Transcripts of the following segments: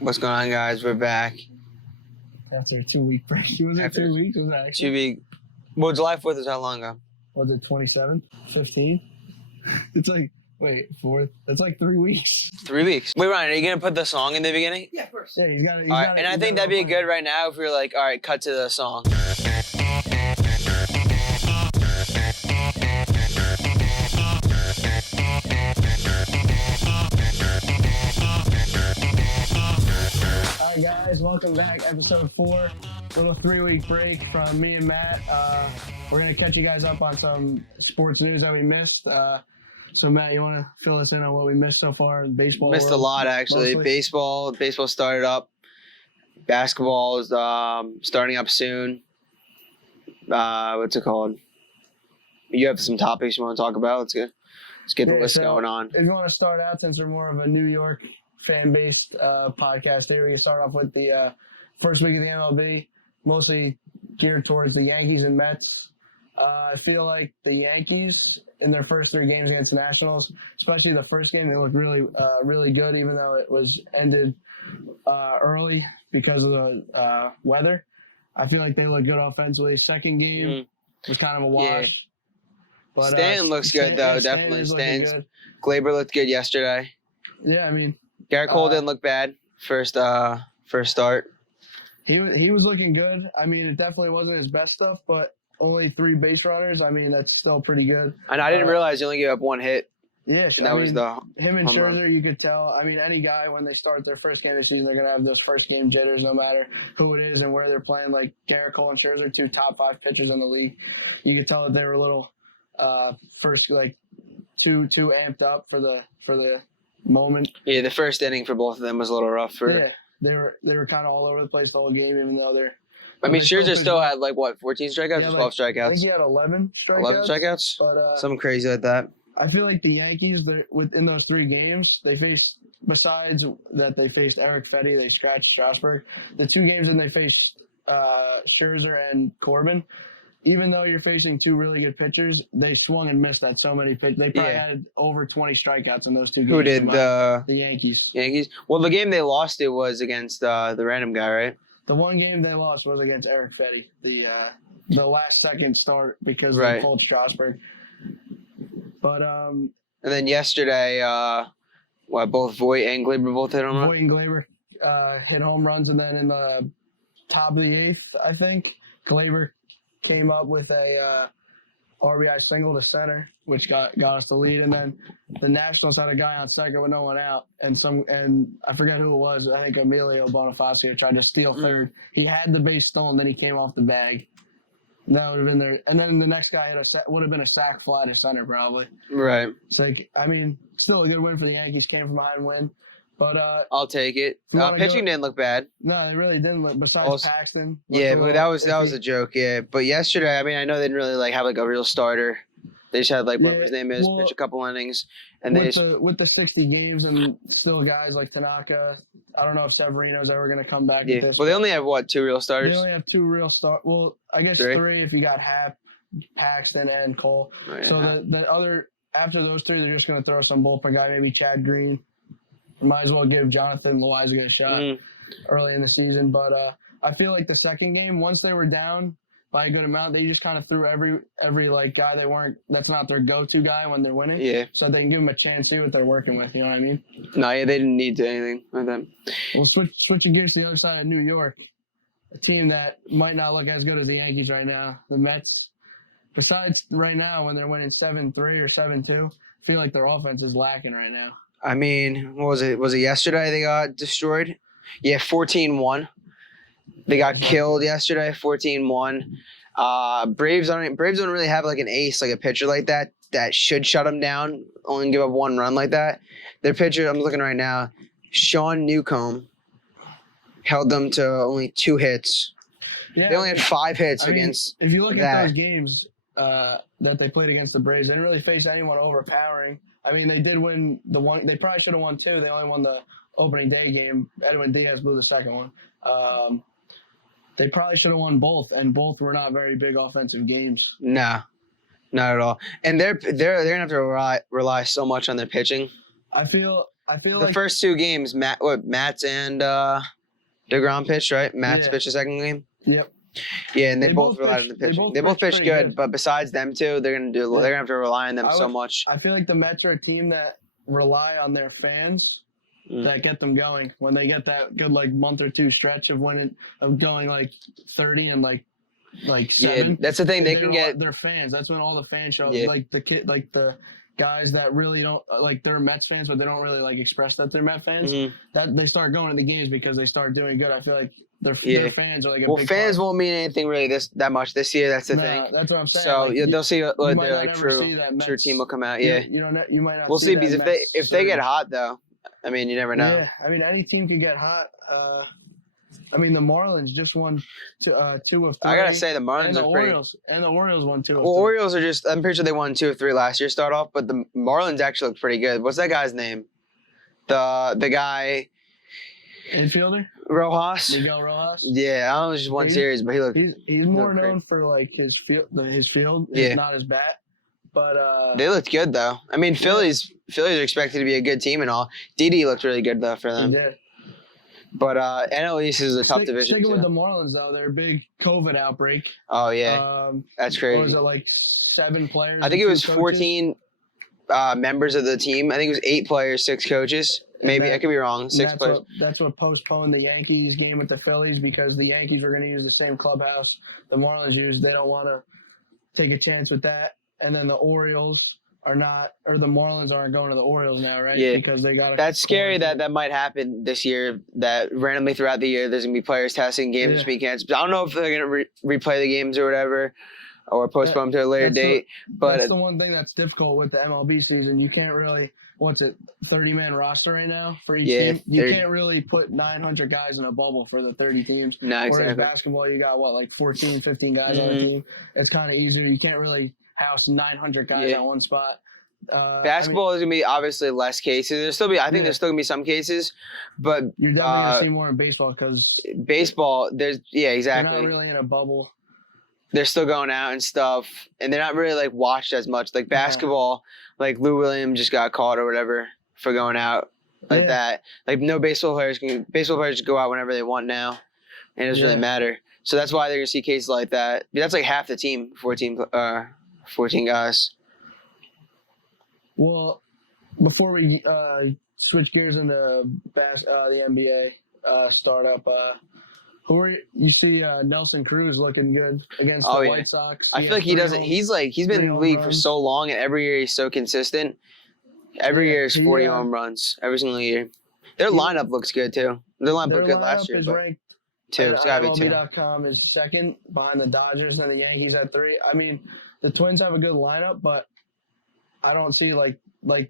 What's going on, guys? We're back. After a 2-week break. Was it 2 weeks? Was it actually? 2 week. Well, July 4th is how long ago? Was it 27? 15? It's like, wait, 4th? That's like 3 weeks. 3 weeks. Wait, Ryan, are you going to put the song in the beginning? Yeah, of course. Yeah, he's got it. All right, and I think that'd be good right now if we were like, all right, cut to the song. Alright guys, welcome back, episode 4. Little 3-week break from me and Matt. We're going to catch you guys up on some sports news that we missed. So Matt, you want to fill us in on what we missed so far in baseball? Missed a lot, actually. Mostly? Baseball started up. Basketball is starting up soon. What's it called? You have some topics you want to talk about? Let's get the list going on. If you want to start out, since we're more of a New York fan-based podcast here, we can start off with the first week of the MLB, mostly geared towards the Yankees and Mets. I feel like the Yankees, in their first 3 games against the Nationals, especially the first game, they looked really good, even though it was ended early because of the weather. I feel like they look good offensively. Second game was kind of a wash. Yeah. But, Stanton looks good, though, definitely. Stanton. Glaber looked good yesterday. Yeah, I mean, Garrett Cole didn't look bad first start. He was looking good. I mean, it definitely wasn't his best stuff, but only 3 base runners. I mean, that's still pretty good. And I didn't realize he only gave up 1 hit. Yeah, and that was him and home run. Scherzer. You could tell. I mean, any guy when they start their first game of the season, they're gonna have those first game jitters, no matter who it is and where they're playing. Like Garrett Cole and Scherzer, 2 top 5 pitchers in the league. You could tell that they were a little first too amped up for the moment. Yeah, the first inning for both of them was a little rough. Yeah, they were kind of all over the place the whole game, even though they're. I mean, Scherzer still had 14 strikeouts or 12 strikeouts? I think he had 11 strikeouts. 11 strikeouts? But, something crazy like that. I feel like the Yankees, within those 3 games, they faced, besides that they faced Eric Fetty, they scratched Strasburg. The 2 games that they faced Scherzer and Corbin, even though you're facing 2 really good pitchers, they swung and missed at so many pitches. They probably had over 20 strikeouts in those 2 games. Who did? The Yankees. Yankees? Well, the game they lost it was against the random guy, right? The 1 game they lost was against Eric Fetty, the last second start because they pulled Strasburg. But and then yesterday, both Voit and Glaber both hit home runs? Voit and Glaber hit home runs, and then in the top of the 8th, I think, Glaber came up with a RBI single to center, which got us the lead, and then the Nationals had a guy on second with no one out, and I forget who it was. I think Emilio Bonifacio tried to steal third. He had the base stolen, then he came off the bag. And that would have been there, and then the next guy would have been a sac fly to center probably. Right. It's like, I mean, still a good win for the Yankees. Came from behind win. But I'll take it. Pitching didn't look bad. No, they really didn't look. Besides Paxton. Yeah, but that was a joke. Yeah, but yesterday, I mean, I know they didn't really have a real starter. They just had whatever his name is, pitch a couple innings, and with the 60 games and still guys like Tanaka. I don't know if Severino's ever going to come back. Yeah, well, they only have 2 real starters. They only have 2 real starters. Well, I guess 3 if you got Happ, Paxton, and Cole. Oh, yeah. So the other after those 3, they're just going to throw some bullpen guy, maybe Chad Green. Might as well give Jonathan Loaiza a shot early in the season. But I feel like the second game, once they were down by a good amount, they just kind of threw every guy that's not their go-to guy when they're winning. Yeah. So they can give them a chance to see what they're working with. You know what I mean? No, yeah, they didn't need to anything like that. Well, switching gears to the other side of New York, a team that might not look as good as the Yankees right now, the Mets. Besides right now when they're winning 7-3 or 7-2, I feel like their offense is lacking right now. I mean, what was it? Was it yesterday they got destroyed? Yeah, 14-1. They got killed yesterday, 14-1. Braves don't really have an ace, a pitcher like that should shut them down, only give up 1 run like that. Their pitcher, I'm looking right now, Sean Newcomb, held them to only 2 hits. Yeah, they only had 5 hits against if you look at those games that they played against the Braves, they didn't really face anyone overpowering. I mean, they did win the one. They probably should have won 2. They only won the opening day game. Edwin Diaz blew the second one. They probably should have won both, and both were not very big offensive games. No, not at all. And they're gonna have to rely so much on their pitching. I feel I feel the like first two games, Matt's and DeGrom pitched, right? Matt's pitched the second game. Yep. Yeah, and they both relied on the pitching. They both pitched good, but besides them two, they're gonna have to rely on them so much. I feel like the Mets are a team that rely on their fans that get them going. When they get that good like month or two stretch of going like 30 and like 7. Yeah, that's the thing. They can get their fans. That's when all the fans show. Yeah. Like the guys that really don't like they're Mets fans, but they don't really like express that they're Mets fans. That they start going to the games because they start doing good. I feel like their fans are like a big fans part. won't mean anything really that much this year. That's the thing. That's what I'm saying. So like, they'll see their like true team will come out. Yeah, you might not. We'll see because that if they get hot though, I mean you never know. Yeah, I mean any team could get hot. I mean the Marlins just won 2 of 3. I gotta say the Marlins and are pretty. And the Orioles won 2 of 3. Well, Orioles are just. I'm pretty sure they won 2 of 3 last year. Start off, but the Marlins actually look pretty good. What's that guy's name? The guy. Infielder? Rojas. Miguel Rojas. Yeah, I don't know. It was just one series, but he looked. He's more known for like his field. His field is not his bat, but they looked good though. I mean, Phillies are expected to be a good team and all. Didi looked really good though for them. He did. But NL East is a tough division. Sticking with the Marlins though, their big COVID outbreak. Oh yeah, that's crazy. What was it like 7 players? I think it was 14 members of the team. I think it was 8 players, 6 coaches. Maybe I could be wrong. 6 players. That's what postponed the Yankees game with the Phillies because the Yankees were going to use the same clubhouse the Marlins used. They don't want to take a chance with that. And then the Orioles are not, or the Marlins aren't going to the Orioles now, right? Yeah. Because they got. That's scary that might happen this year. That randomly throughout the year, there's gonna be players testing games being canceled. I don't know if they're gonna replay the games or whatever, or postpone to a later date. But that's the one thing that's difficult with the MLB season. You can't really. What's it? 30-man roster right now for each team. You can't really put 900 guys in a bubble for the 30 teams. No, exactly. Whereas basketball, you got like 14, 15 guys on a team. It's kind of easier. You can't really house 900 guys at one spot. Basketball is gonna be obviously less cases. There's still gonna be some cases, but you're definitely gonna see more in baseball because baseball. Exactly. They're not really in a bubble. They're still going out and stuff, and they're not really like watched as much. Like basketball, like Lou Williams just got caught or whatever for going out like that. Like no baseball players just go out whenever they want now, and it doesn't really matter. So that's why they're gonna see cases like that. That's like half the team, 14 guys. Well, before we switch gears into the NBA startup, you see Nelson Cruz looking good against the White Sox. I feel like he doesn't. He's been in the league for so long, and every year he's so consistent. Every year is 40 home runs every single year. Their lineup looks good too. Their lineup looked good last year. Is ranked 2. It's gotta be 2. MLB.com is second behind the Dodgers and the Yankees at 3. I mean, the Twins have a good lineup, but I don't see like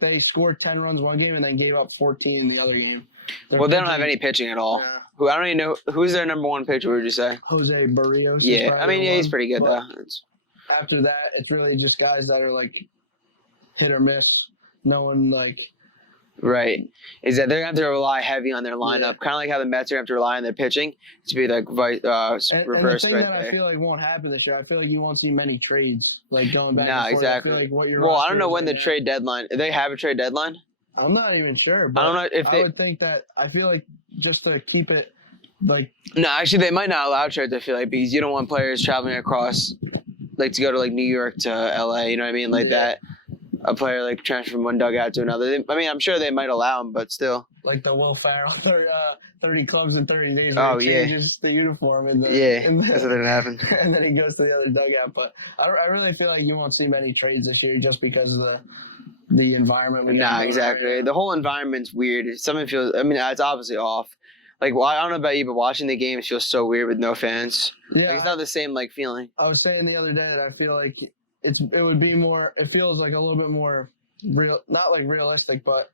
they scored 10 runs one game and then gave up 14 in the other game. They don't have any pitching at all. I don't even know who's their number 1 pitcher. Would you say Jose Barrios? Yeah, I mean, he's pretty good though. After that, it's really just guys that are like hit or miss. No one like. Right. Is that they're going to have to rely heavy on their lineup, kind of like how the Mets are going to have to rely on their pitching to be like reverse and the thing that I feel like won't happen this year. I feel like you won't see many trades like going back. No, exactly. I feel like I don't know when the trade deadline. They have a trade deadline. I'm not even sure. But I don't know if I would think that. I feel like just to keep it like. No, actually, they might not allow trades. I feel like because you don't want players traveling across, like to go to like New York to LA. You know what I mean, like that. A player like transfer from one dugout to another. I mean, I'm sure they might allow him, but still. Like the Will Ferrell 30 clubs in 30 days. Oh, he changes the uniform. That's what happened. And then he goes to the other dugout. But I really feel like you won't see many trades this year just because of the environment. Exactly. Right. The whole environment's weird. Something feels. I mean, it's obviously off. Like, well, I don't know about you, but watching the games feels so weird with no fans. Yeah, like, it's not the same like feeling. I was saying the other day that I feel like. It would be more. It feels like a little bit more real, not like realistic, but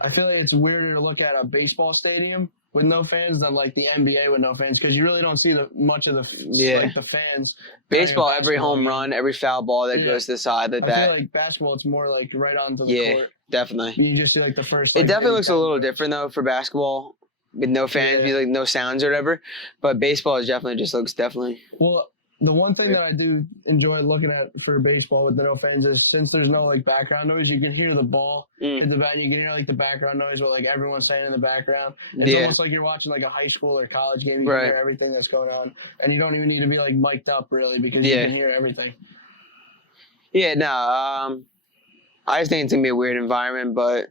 I feel like it's weirder to look at a baseball stadium with no fans than like the NBA with no fans because you really don't see much of the fans. Baseball, every home run, every foul ball that goes to the side like that. I feel like basketball, it's more like right onto the court. Definitely. You just see like the first. It definitely looks a little different though for basketball with no fans, like no sounds or whatever. But baseball is definitely just looks definitely. Well. the one thing that I do enjoy looking at for baseball with the no fans is since there's no like background noise, you can hear the ball hit the bat. And you can hear like the background noise, what like everyone's saying in the background. It's almost like you're watching like a high school or college game. You can hear everything that's going on, and you don't even need to be like mic'd up really because you can hear everything. Yeah, no. I just think it's gonna be a weird environment, but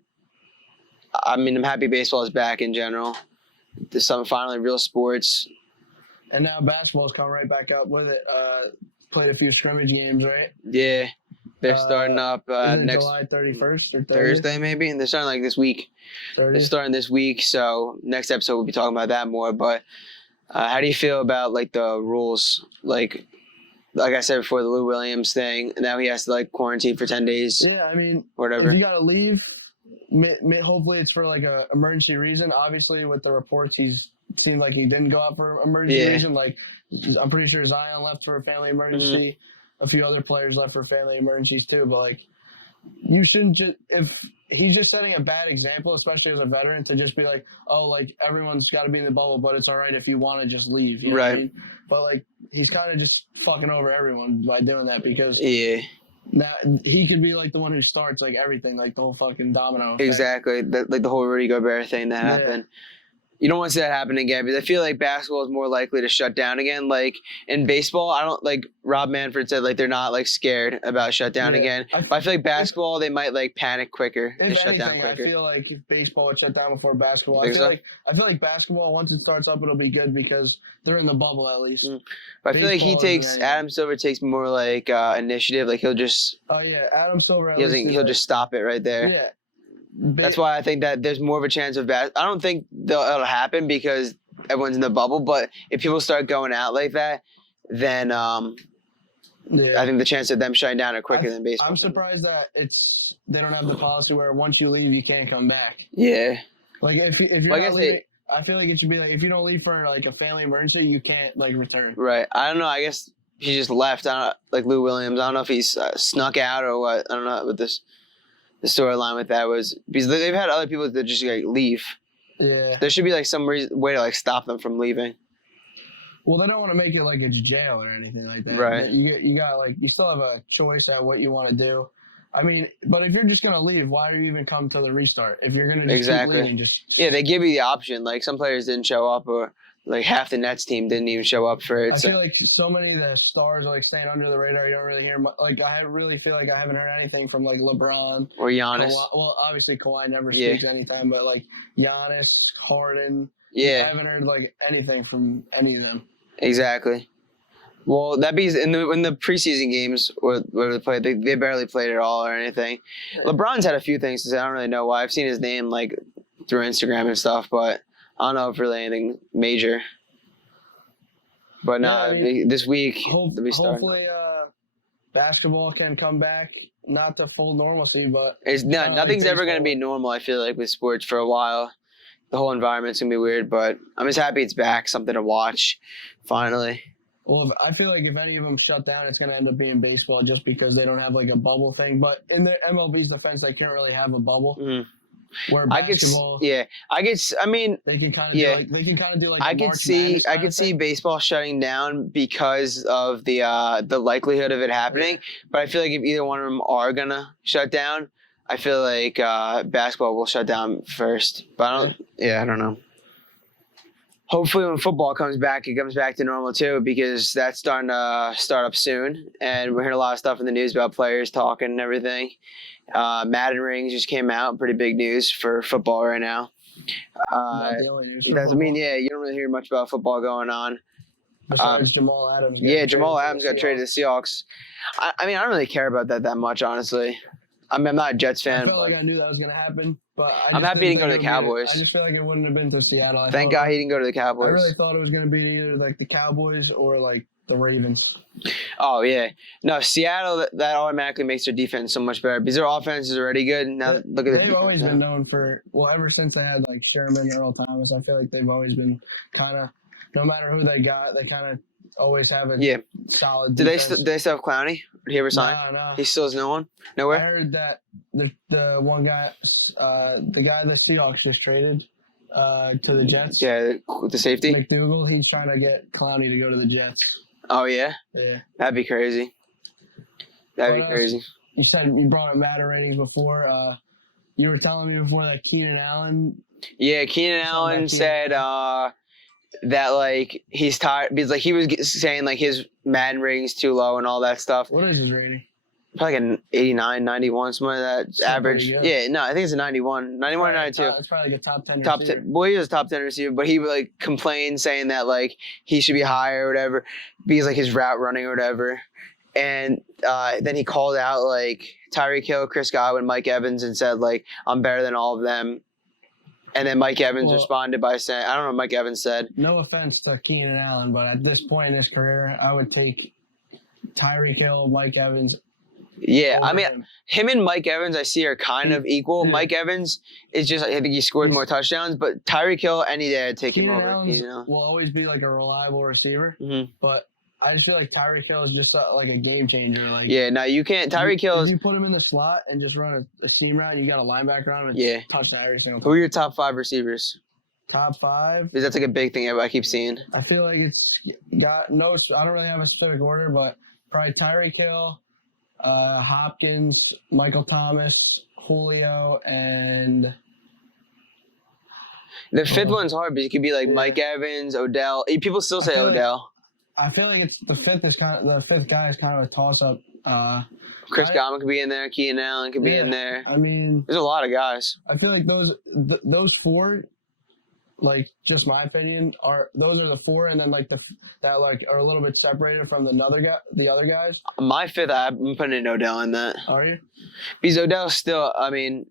I mean, I'm happy baseball is back in general. There's some finally real sports. And now basketball's come right back up with it. Played a few scrimmage games, right? Yeah. They're starting up next July 31st or 30th? Thursday, maybe. They're starting like this week. 30th? They're starting this week, so next episode we'll be talking about that more. But how do you feel about like the rules? Like I said before, the Lou Williams thing. Now he has to like quarantine for 10 days. Yeah, I mean, whatever. If you gotta leave, hopefully it's for like a emergency reason. Obviously, with the reports, he's seemed like he didn't go out for emergency reason. Like I'm pretty sure Zion left for a family emergency. A few other players left for family emergencies too. But like, you shouldn't just if he's just setting a bad example, especially as a veteran, to just be like, oh, like everyone's got to be in the bubble, but it's all right if you want to just leave. You know what I mean? But like, he's kind of just fucking over everyone by doing that because now he could be like the one who starts like everything, like the whole fucking domino effect. Exactly, like the whole Rudy Gobert thing that happened. You don't want to see that happen again because I feel like basketball is more likely to shut down again. Like in baseball, I don't like Rob Manfred said like they're not like scared about shutdown again. But I feel like basketball they might like panic quicker and shut down quicker. I feel like if baseball would shut down before basketball. I feel like basketball once it starts up it'll be good because they're in the bubble at least. But I feel like Adam Silver takes more like initiative. Like he'll just Adam Silver. He'll just stop it right there. Yeah. That's why I think that there's more of a chance of I don't think it'll happen because everyone's in the bubble. But if people start going out like that, then I think the chance of them shutting down are quicker than baseball. I'm surprised that they don't have the policy where once you leave you can't come back. Yeah. Like if you're not leaving, I feel like it should be like if you don't leave for like a family emergency, you can't like return. Right. I don't know. I guess he just left. Like Lou Williams. I don't know if he's snuck out or what. I don't know what the storyline with that was because they've had other people that just like leave. Yeah. There should be like some way to like stop them from leaving. Well, they don't want to make it like it's jail or anything like that. Right. You got like you still have a choice at what you want to do. I mean, but if you're just gonna leave, why do you even come to the restart? If you're gonna just keep leaving, they give you the option. Like some players didn't show up or. Like half the Nets team didn't even show up for it. I feel like so many of the stars are like staying under the radar. You don't really hear much. Like I really feel like I haven't heard anything from like LeBron or Giannis. Well, obviously Kawhi never speaks anytime, but like Giannis, Harden. I haven't heard like anything from any of them. Exactly. Well, that means in the preseason games where they played, they barely played at all or anything. LeBron's had a few things to say. I don't really know why. I've seen his name like through Instagram and stuff, but. I don't know if really anything major. But this week they'll be starting. Hopefully basketball can come back, not to full normalcy, but nothing's ever going to be normal, I feel like, with sports for a while. The whole environment's going to be weird, but I'm just happy it's back, something to watch, finally. Well, I feel like if any of them shut down, it's going to end up being baseball just because they don't have like a bubble thing. But in the MLB's defense, they can't really have a bubble. Mm-hmm. Where basketball, I mean, they can kind of do like. I could see baseball shutting down because of the likelihood of it happening. But I feel like if either one of them are gonna shut down, I feel like basketball will shut down first. But I don't know. Hopefully, when football comes back, it comes back to normal too, because that's starting to start up soon, and we're hearing a lot of stuff in the news about players talking and everything. Madden Ratings just came out. Pretty big news for football right now. Not the only news for football. You don't really hear much about football going on. Besides Jamal Adams. Jamal Adams got traded to the Seahawks. I mean, I don't really care about that much, honestly. I mean, I'm not a Jets fan. I felt like I knew that was going to happen, but I'm happy he didn't go to the Cowboys. I just feel like it wouldn't have been to Seattle. Thank God he didn't go to the Cowboys. I really thought it was going to be either like the Cowboys or like the Ravens. Oh, yeah. No, Seattle, that automatically makes their defense so much better because their offense is already good. Now look at their defense. They've always been known for, ever since they had like Sherman, Earl Thomas, I feel like they've always been kind of, no matter who they got, they kind of always have a solid defense. Do they still have Clowney? Did he ever sign? No. He still has no one? Nowhere? I heard that the one guy, the guy the Seahawks just traded to the Jets. Yeah, the safety? McDougal, he's trying to get Clowney to go to the Jets. Oh yeah, Yeah. that'd be crazy. That'd be crazy. You said you brought up Madden ratings before. You were telling me before that Keenan Allen. Yeah, Keenan Allen said that like he's tired because like he was saying like his Madden rating's too low and all that stuff. What is his rating? Probably like an 89, 91, something like that. It's average. Yeah, no, I think it's a 91. 91 or 92. It's probably like a top 10 top receiver. 10. Well, he was a top 10 receiver, but he would like complain saying that like he should be higher or whatever because like his route running or whatever. And then he called out like Tyreek Hill, Chris Godwin, Mike Evans, and said like I'm better than all of them. And then Mike Evans responded by saying, I don't know what Mike Evans said. No offense to Keenan Allen, but at this point in his career, I would take Tyreek Hill, Mike Evans. Yeah, I mean, him and Mike Evans, I see are kind of equal. Yeah. Mike Evans is just, I think he scored more touchdowns, but Tyreek Hill, any day I'd take him over. Will always be like a reliable receiver, but I just feel like Tyreek Hill is just like a game changer. Like, yeah, no, you can't. Tyreek Hill is. If you put him in the slot and just run a seam route, you got a linebacker on him and touchdown every single time. Who are your top 5 receivers? Top 5? Because that's like a big thing I keep seeing. I feel like it's got no, I don't really have a specific order, but probably Tyreek Hill, Hopkins, Michael Thomas, Julio, and the 5th one's hard because it could be like Mike Evans, Odell. People still say Odell. I feel like it's the 5th guy is kind of a toss up. Chris Godwin could be in there. Keenan Allen could be in there. I mean, there's a lot of guys. I feel like those 4, like just my opinion, are the 4, and then like that like are a little bit separated from the other guys. My 5th, I'm putting in Odell in that. Are you? Because Odell still, I mean,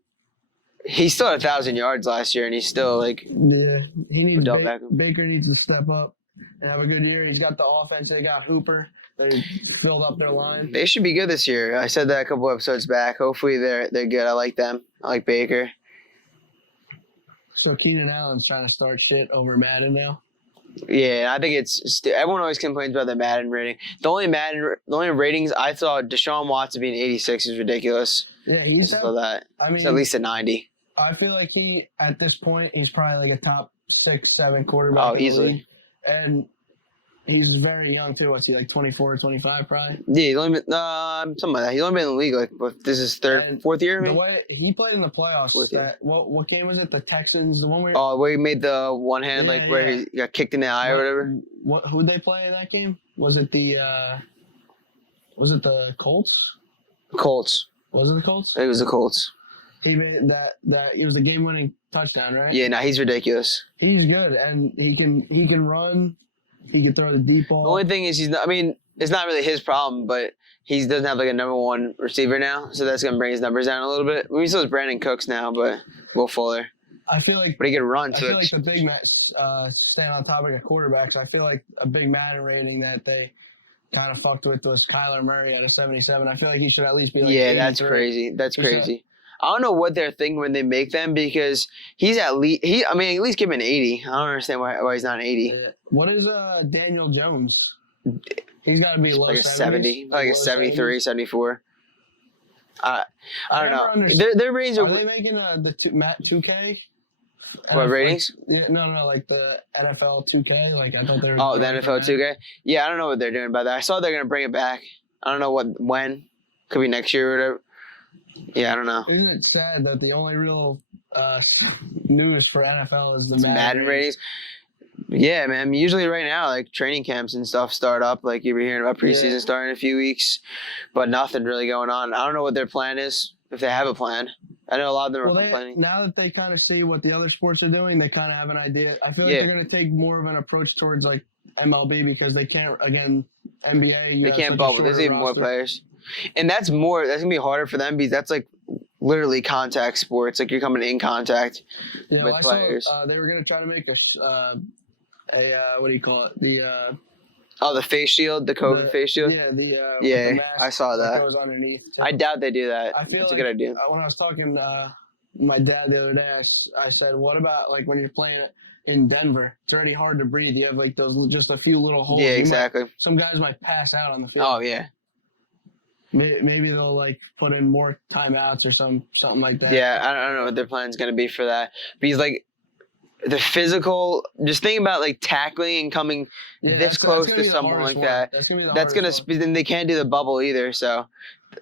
he still had 1,000 yards last year, and he's still like. Yeah, he needs Baker needs to step up and have a good year. He's got the offense. They got Hooper. They filled up their line. They should be good this year. I said that a couple episodes back. Hopefully they're good. I like them. I like Baker. So Keenan Allen's trying to start shit over Madden now. Yeah, I think it's everyone always complains about the Madden rating. The only ratings I thought Deshaun Watson being 86 is ridiculous. Yeah, he's at least a 90. I feel like at this point he's probably like a top 6, 7 quarterback. Oh, easily. And he's very young too. What's he, like 24 or 25 probably? Yeah, he's only been something like that. He's only been in the league like this is fourth year. Maybe? The way he played in the playoffs. What game was it? The Texans, the one where where he made the one hand where he got kicked in the eye or whatever. Who'd they play in that game? Was it the Colts? Colts. Was it the Colts? It was the Colts. He made that it was a game-winning touchdown, right? Yeah, he's ridiculous. He's good, and he can run. He can throw the deep ball. The only thing is it's not really his problem, but he doesn't have like a number 1 receiver now, so that's gonna bring his numbers down a little bit. We still have Brandon Cooks now, but Will Fuller. I feel like, but he can run. I feel like the big staying on topic of quarterbacks. I feel like a big Madden rating that they kind of fucked with was Kyler Murray at a 77. I feel like he should at least be like 83. That's crazy. That's crazy. I don't know what they're thinking when they make them because he's at least at least give him an 80. I don't understand why he's not an 80. What is Daniel Jones? He's got to be low like a 70, like a 73, 74. I don't know. Their ratings are they making the Matt 2K? What ratings? No, like the NFL 2K. Like I thought they were. Oh, the NFL 2K. Yeah, I don't know what they're doing about that. I saw they're gonna bring it back. I don't know when. Could be next year or whatever. Yeah, I don't know. Isn't it sad that the only real news for NFL is the Madden ratings? Yeah, man. Usually right now, like training camps and stuff start up. Like you'll be hearing about preseason starting in a few weeks, but nothing really going on. I don't know what their plan is, if they have a plan. I know a lot of them are complaining. Now that they kind of see what the other sports are doing, they kind of have an idea. I feel like they're going to take more of an approach towards like MLB because they can't, again, NBA. They can't bubble. There's even more players. And that's going to be harder for them because that's like literally contact sports. Like you're coming in contact with players. They were going to try to make what do you call it? The face shield, the COVID face shield? Yeah, the mask I saw that. Goes underneath. I doubt they do that. That's a good idea. When I was talking to my dad the other day, I said, what about like when you're playing in Denver? It's already hard to breathe. You have like those just a few little holes. Yeah, exactly. Some guys might pass out on the field. Oh, yeah. Maybe they'll like put in more timeouts or something like that. Yeah, I don't know what their plan's going to be for that. Because like the physical. Just think about like tackling and coming this close to someone like that. That's gonna be the That's hardest gonna. Then they can't do the bubble either. So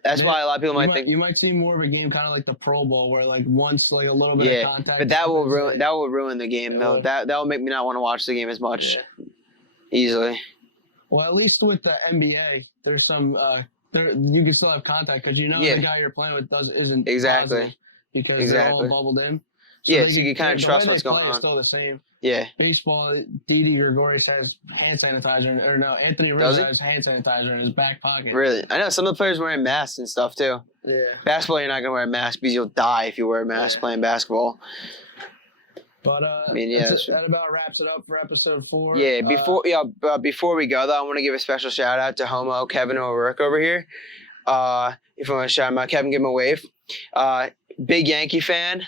that's why a lot of people might think. You might see more of a game kind of like the Pro Bowl, where like once like a little bit of contact. But that will happens, ruin that will ruin the game though. That will make me not want to watch the game as much. Easily. Well, at least with the NBA, there's some you can still have contact because the guy you're playing with isn't positive because they're all bubbled in. So so you can kind of trust what's going on. It's still the same. Yeah. Baseball, Didi Gregorius has hand sanitizer, or no, Anthony Rizzo has hand sanitizer in his back pocket. Really? I know some of the players wearing masks and stuff too. Yeah. Basketball, you're not gonna wear a mask because you'll die if you wear a mask playing basketball. But that about wraps it up for episode 4. Yeah. Before we go though, I want to give a special shout out to Homo Kevin O'Rourke over here. If you want to shout him out, Kevin, give him a wave. Big Yankee fan.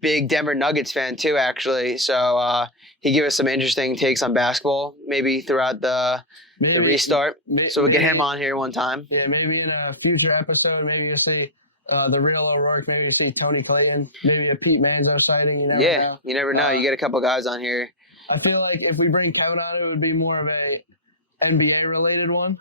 Big Denver Nuggets fan too, actually. So he gave us some interesting takes on basketball, maybe throughout the restart. So we'll get him on here one time. Yeah, maybe in a future episode, maybe you'll see the real O'Rourke. Maybe you see Tony Clayton. Maybe a Pete Manzo sighting. You never know. You never know. You get a couple guys on here. I feel like if we bring Kevin on, it would be more of a NBA related one.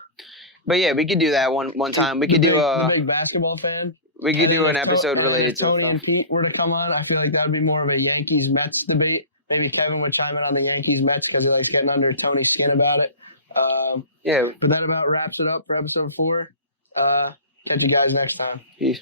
But yeah, we could do that one time. We could do a big basketball fan. We could do an episode related to Tony and Pete were to come on. I feel like that would be more of a Yankees-Mets debate. Maybe Kevin would chime in on the Yankees-Mets because he likes getting under Tony's skin about it. But that about wraps it up for episode 4. Catch you guys next time. Peace.